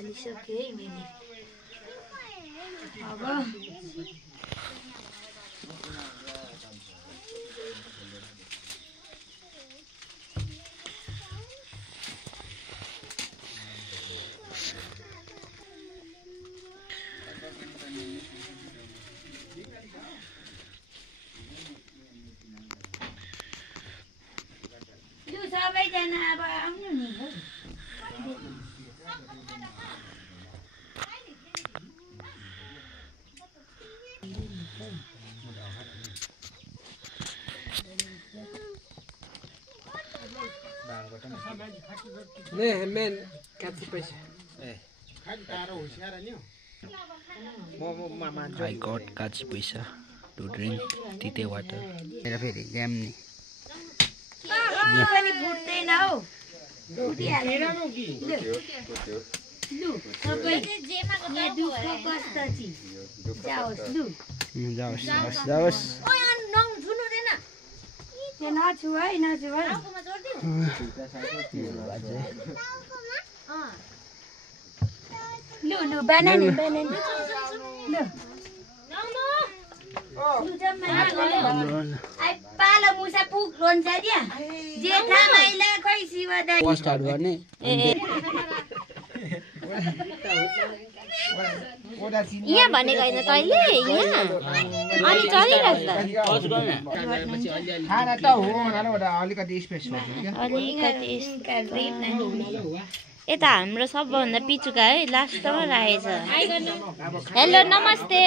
हालिसके है मैले अब सबैजना अब आउनु नि men kasih पैसा I got catch paisa to drink tite water. मेरा फिर एग्जाम नहीं पनि फुट्दैन हौ लु सबै यहाँ दुःख कष्ट छि जाओस् लु जाओस् त्यो नछु है लु बनानी लु पालो मुसा पुग रोन्छ दिया जेठा माइला खै शिवदाई स्टार्ट गर्ने यहाँ भनेको हैन तैले यहाँ अनि चलिरहेछ खाना त हो भनेर अलिकति स्पेशल अलिकति यता हाम्रो सबभन्दा पिचुका है लास्टमा राखेछ हेलो नमस्ते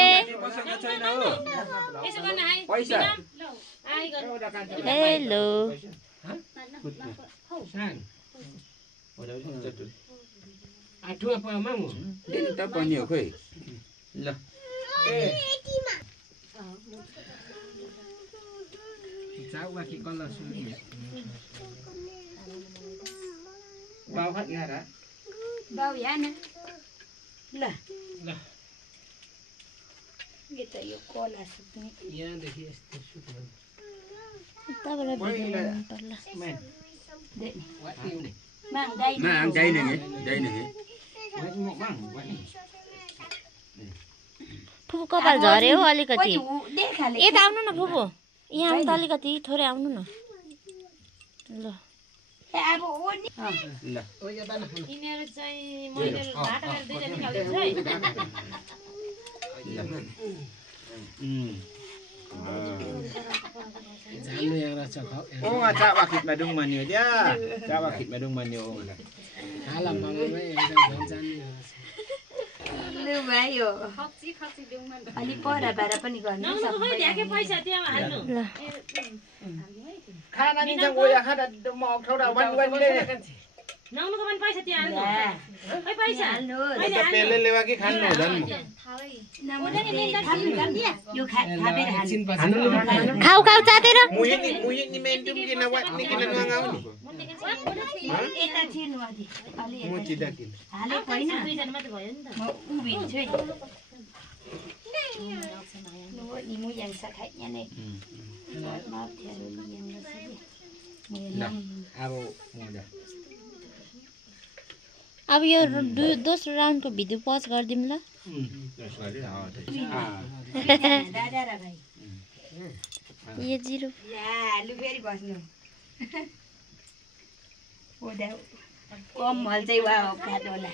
हेलो आठुवा पामामु दिन त पनि हो खोइ ल जाउवा कि कलर सुनि बाउ हात यारा बाउ याना ल यो त यो कोला सुत्ने यहाँ देखि यस्तो सुट हो तपाईलाई भिडियो बनाउनु पर्ला माङ गाई फुपू कपाल झर्यो हो अलिकति यता आउनु न फुपू यहाँ आउनु त अलिकति थोरै आउनु न ल अब ल ओ यो दाना इनेहरु चाहिँ मैले भाटा गरेर दुईटा निकाल्दैछु है जानु यहाँ छ खाऊ ओ चा वाखित मा दुङ मान्यो dia चा वाखित मा दुङ मान्यो हाला मङमै एकदम जान्ने लु भाइयो खच्ची दुङ मान अलि परा बारा पनि गर्नु नौ खै ध्याके पैसा त्यहाँ हाल्नु खाना नि जङ ओया खादा म ठौडा वन ले नौनुको पनि पैसा त्यहाँ हाल्नु खै पैसा हाल्नु पेले लेवा कि खानु हुँदैन यो खाबेर हाल्नु खाऊ चातेर मुहि नि मेन दुम किन वा नि किन नगाउ नि एता छिर्नु आदि अलि म चिदा किन हाले छैन दुईजना मात्र भयो नि त म उभिन्छु है नि म यहाँ सखाइ यहाँ नै माथेहरु यहाँ अब मोजा अब यो दोस्रो राउन्डको भिडियो पज गर्दिम ल दादा र भाइ यो जिरो लु फेरि बस्नु ओदा कम हल चाहिँ वा खाद होला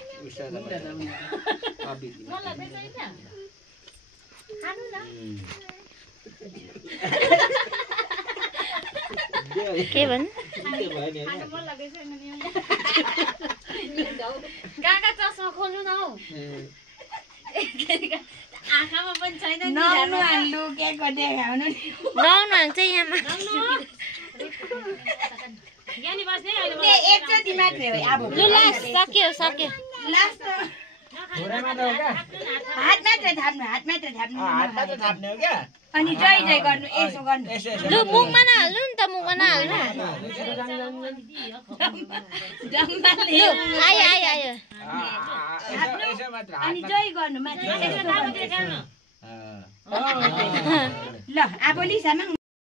के भन् काका चस्मा खोल्नु न हौ आँखामा पनि छैन नि नौनु हाल्नु के गर्दै खाउनु नौनु हाङ चाहिँ यहाँ यानी बस्ने अहिले ए एकचोटी मात्रै हो अब लु लास्ट सक्यो लास्ट हात मात्रै थाप्नु हात मात्र थाप्ने हो क्या अनि जय गर्नु यसो गर्नु लु मुखमा नहाल्नु नि त मुखमा नहाल्नु डम्बाले आयो अनि जय गर्नु माथि यसो ल अब लिसा